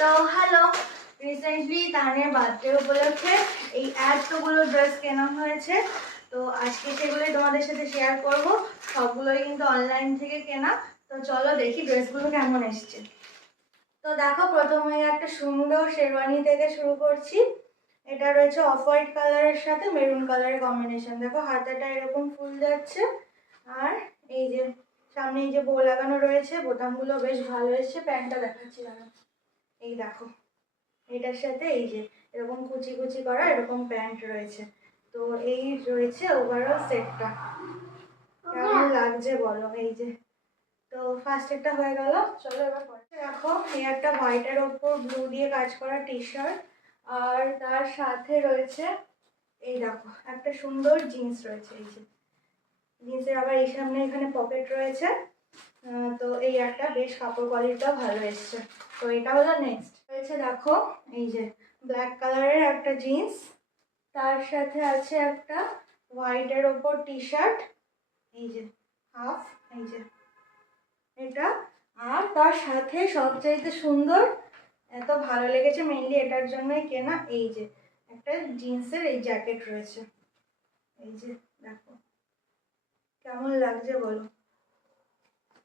তো hello, recently তানের birthday উপলক্ষে এই এতগুলো ড্রেস কেনা হয়েছে। তো আজকে সেগুলোই তোমাদের সাথে শেয়ার করব। সবগুলোই কিন্তু অনলাইন থেকে কেনা। তো চলো দেখি ড্রেসগুলো কেমন এসছে। তো দেখো, প্রথমে একটা সুন্দর শেরওয়ানি থেকে শুরু করছি। এটা রয়েছে অফ হোয়াইট কালারের সাথে মেরুন কালারের কম্বিনেশন। দেখো হাতাটা এরকম ফুল যাচ্ছে, আর এই যে সামনে এই যে বো লাগানো রয়েছে, বোতামগুলো বেশ ভালো এসছে। প্যান্টটা দেখাচ্ছি দাঁড়া। এই দেখো, এটার সাথে এই যে এরকম কুচি কুচি করা এরকম প্যান্ট রয়েছে। তো এই রয়েছে ওভারঅল সেটটা। কেমন লাগছে বলো? এই যে, তো ফার্স্ট একটা হয়ে গেল। চলো এবার পরে দেখো, এই একটা হোয়াইটের ওপর ব্লু দিয়ে কাজ করা টি শার্ট, আর তার সাথে রয়েছে এই দেখো একটা সুন্দর জিন্স রয়েছে। এই যে জিন্সের আবার এই সামনে এখানে পকেট রয়েছে। তো এই একটা বেশ কাপড় কোয়ালিটিটাও ভালো এসছে। তো এটা হলো নেক্সট রয়েছে। দেখো এই যে ব্ল্যাক কালারের একটা জিন্স, তার সাথে আছে একটা হোয়াইটের ওপর টি শার্ট, এই যে হাফ, এই যে এটা। আর তার সাথে সবচাইতে সুন্দর, এত ভালো লেগেছে মেইনলি এটার জন্যই কেনা, এই যে একটা জিন্সের এই জ্যাকেট রয়েছে। এই যে দেখো কেমন লাগছে বলো?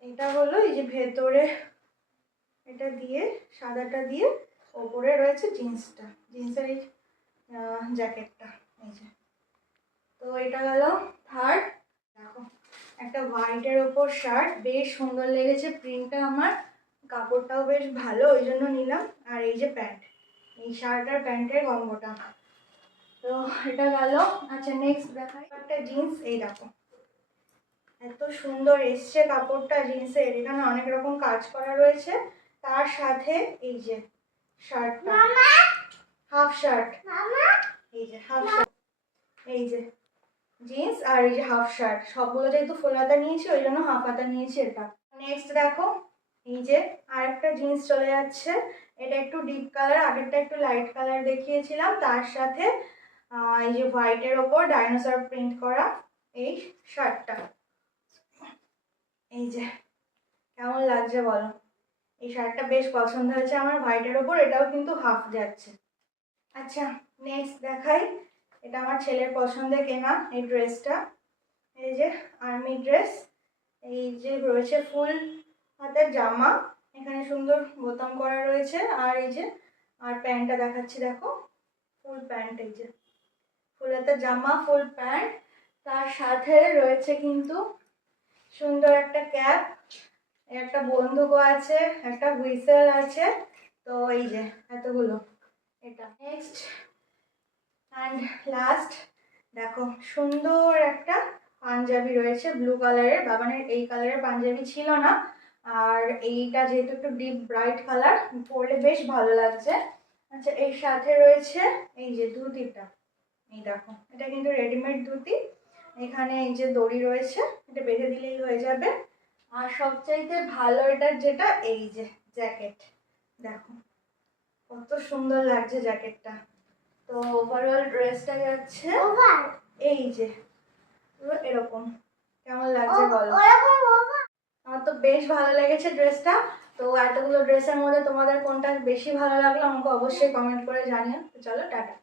এটা হলো এই যে ভেতরে এটা দিয়ে সাদাটা দিয়ে, ওপরে রয়েছে জিন্সটা, জিন্সের এই জ্যাকেটটা। এই যে, তো এটা গেল থার্ড। দেখো একটা হোয়াইটের ওপর শার্ট, বেশ সুন্দর লেগেছে প্রিন্টটা আমার, কাপড়টাও বেশ ভালো, ওই জন্য নিলাম। আর এই যে প্যান্ট, এই শার্ট আর প্যান্টের কম্বোটা। তো এটা গেল। আচ্ছা নেক্সট দেখাই একটা জিন্স। এই দেখো এত সুন্দর এসছে কাপড়টা জিন্সের, এখানে অনেক রকম কাজ করা রয়েছে। তার সাথে এই যে শার্টটা, হাফ শার্ট, এই যে হাফ শার্ট, এই যে জিন্স আর এই যে হাফ শার্ট, সবগুলো যেহেতু ফুল হাতা নিয়েছি ওই জন্য হাফ হাতা নিয়েছি এটা। নেক্সট দেখো এই যে আরেকটা জিন্স চলে যাচ্ছে। এটা একটু ডিপ কালার, আগেরটা একটু লাইট কালার দেখিয়েছিলাম। তার সাথে এই যে হোয়াইটের ওপর ডাইনোসর প্রিন্ট করা এই শার্টটা। এই যে কেমন লাগছে বলো? এই শার্টটা বেশ পছন্দ হয়েছে আমার হোয়াইটের ওপর, এটাও কিন্তু হাফ যাচ্ছে। আচ্ছা নেক্সট দেখাই, এটা আমার ছেলের পছন্দে কেনা এই ড্রেসটা। এই যে আর্মি ড্রেস, এই যে রয়েছে ফুল হাতের জামা, এখানে সুন্দর বোতাম করা রয়েছে। আর এই যে আর প্যান্টটা দেখাচ্ছি, দেখো ফুল প্যান্ট, এই যে ফুল হাতের জামা ফুল প্যান্ট। তার সাথে রয়েছে কিন্তু সুন্দর একটা ক্যাপ, একটা বন্দুকও আছে, একটা হুইসেল আছে। তো এই যে এতগুলো এটা। নেক্সট অ্যান্ড লাস্ট দেখো, সুন্দর একটা পাঞ্জাবি রয়েছে ব্লু কালারের। বাবানের এই কালারের পাঞ্জাবি ছিল না, আর এইটা যেহেতু একটু ডিপ ব্রাইট কালার, পরলে বেশ ভালো লাগছে। আচ্ছা এর সাথে রয়েছে এই যে ধুতিটা। এই দেখো এটা কিন্তু রেডিমেড ধুতি, এখানে এই যে দড়ি রয়েছে, এটা বেঁধে দিলেই হয়ে যাবে। আর সবচাইতে ভালো এটার যেটা, এই যে জ্যাকেট, দেখো কত সুন্দর লাগছে জ্যাকেটটা। তো ওভারঅল ড্রেসটা যাচ্ছে এই যে পুরো এরকম। কেমন লাগছে বলো? আমার তো বেশ ভালো লেগেছে ড্রেসটা। তো এতগুলো ড্রেসের মধ্যে তোমাদের কোনটা বেশি ভালো লাগলো আমাকে অবশ্যই কমেন্ট করে জানিও। তো চলো টাটা।